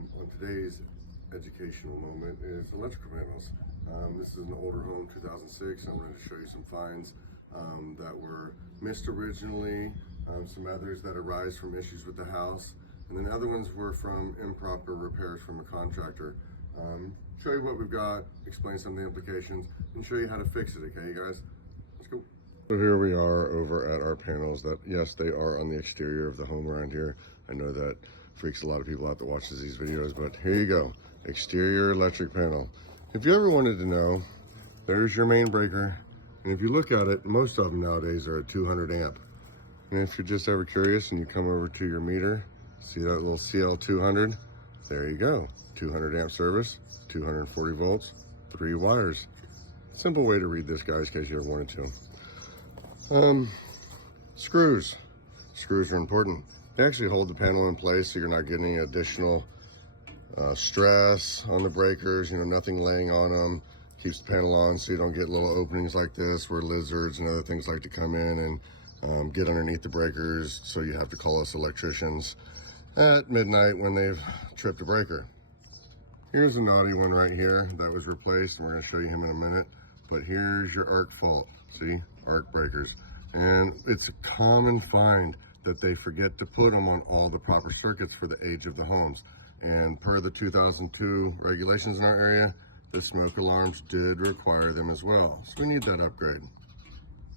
On today's educational moment is electrical panels. This is an older home, 2006. I wanted to show you some finds that were missed originally, some others that arise from issues with the house, and then other ones were from improper repairs from a contractor. Show you what we've got, explain some of the implications, and show you how to fix it, okay, you guys? Let's go. So here we are over at our panels that, yes, they are on the exterior of the home around here. I know that freaks a lot of people out that watches these videos, but here you go, exterior electric panel. If you ever wanted to know, there's your main breaker. And if you look at it, most of them nowadays are at 200 amp. And if you're just ever curious and you come over to your meter, see that little CL200? There you go, 200 amp service, 240 volts, 3 wires. Simple way to read this, guys, in case you ever wanted to. Screws. Screws are important. They actually hold the panel in place so you're not getting any additional stress on the breakers, nothing laying on them. Keeps the panel on so you don't get little openings like this where lizards and other things like to come in and get underneath the breakers, so you have to call us electricians at midnight when they've tripped a breaker. Here's a naughty one right here that was replaced, and we're going to show you him in a minute. But here's your arc fault. See, arc breakers. And it's a common find that they forget to put them on all the proper circuits for the age of the homes. And per the 2002 regulations in our area, the smoke alarms did require them as well. So we need that upgrade.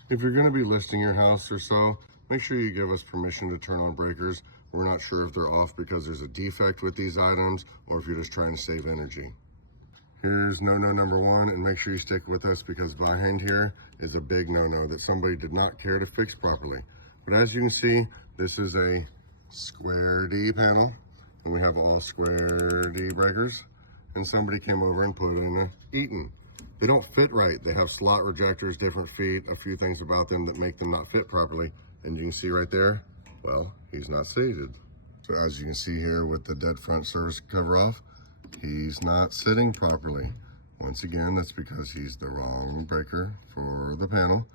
If you're going to be listing your house or so, make sure you give us permission to turn on breakers. We're not sure if they're off because there's a defect with these items or if you're just trying to save energy. Here's no-no number one, and make sure you stick with us because behind here is a big no-no that somebody did not care to fix properly. But as you can see, this is a square D panel, and we have all square D breakers, and somebody came over and put in a Eaton. They don't fit right. They have slot rejectors, different feet, a few things about them that make them not fit properly. And you can see right there, well, he's not seated. So as you can see here with the dead front service cover off, he's not sitting properly. Once again, that's because he's the wrong breaker for the panel,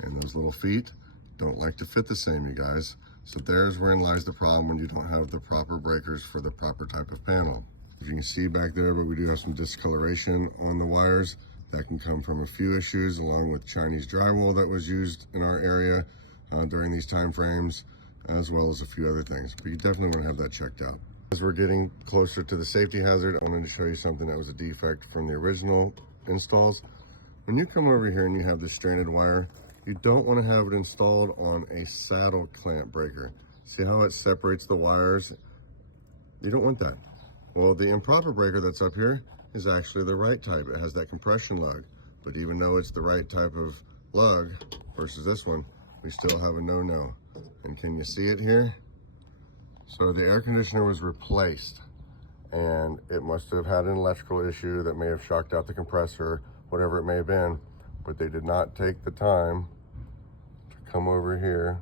and those little feet don't like to fit the same, you guys. So there's wherein lies the problem when you don't have the proper breakers for the proper type of panel. As you can see back there, but we do have some discoloration on the wires. That can come from a few issues, along with Chinese drywall that was used in our area during these time frames, as well as a few other things. But you definitely want to have that checked out. As we're getting closer to the safety hazard, I wanted to show you something that was a defect from the original installs. When you come over here and you have this stranded wire, you don't want to have it installed on a saddle clamp breaker. See how it separates the wires? You don't want that. Well, the improper breaker that's up here is actually the right type. It has that compression lug. But even though it's the right type of lug versus this one, we still have a no-no. And can you see it here? So the air conditioner was replaced, and it must have had an electrical issue that may have shocked out the compressor, whatever it may have been, but they did not take the time to come over here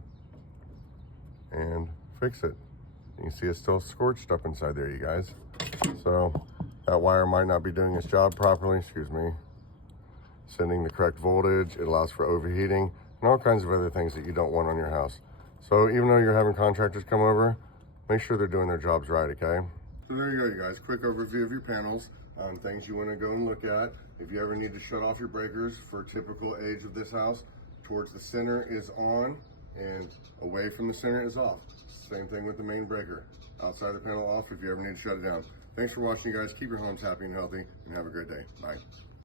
and fix it. You can see it's still scorched up inside there, you guys. So that wire might not be doing its job properly, excuse me. Sending the correct voltage, it allows for overheating, and all kinds of other things that you don't want on your house. So even though you're having contractors come over, make sure they're doing their jobs right, okay? So there you go, you guys. Quick overview of your panels, things you want to go and look at. If you ever need to shut off your breakers for typical age of this house, towards the center is on and away from the center is off. Same thing with the main breaker. Outside the panel off if you ever need to shut it down. Thanks for watching, you guys. Keep your homes happy and healthy, and have a great day. Bye.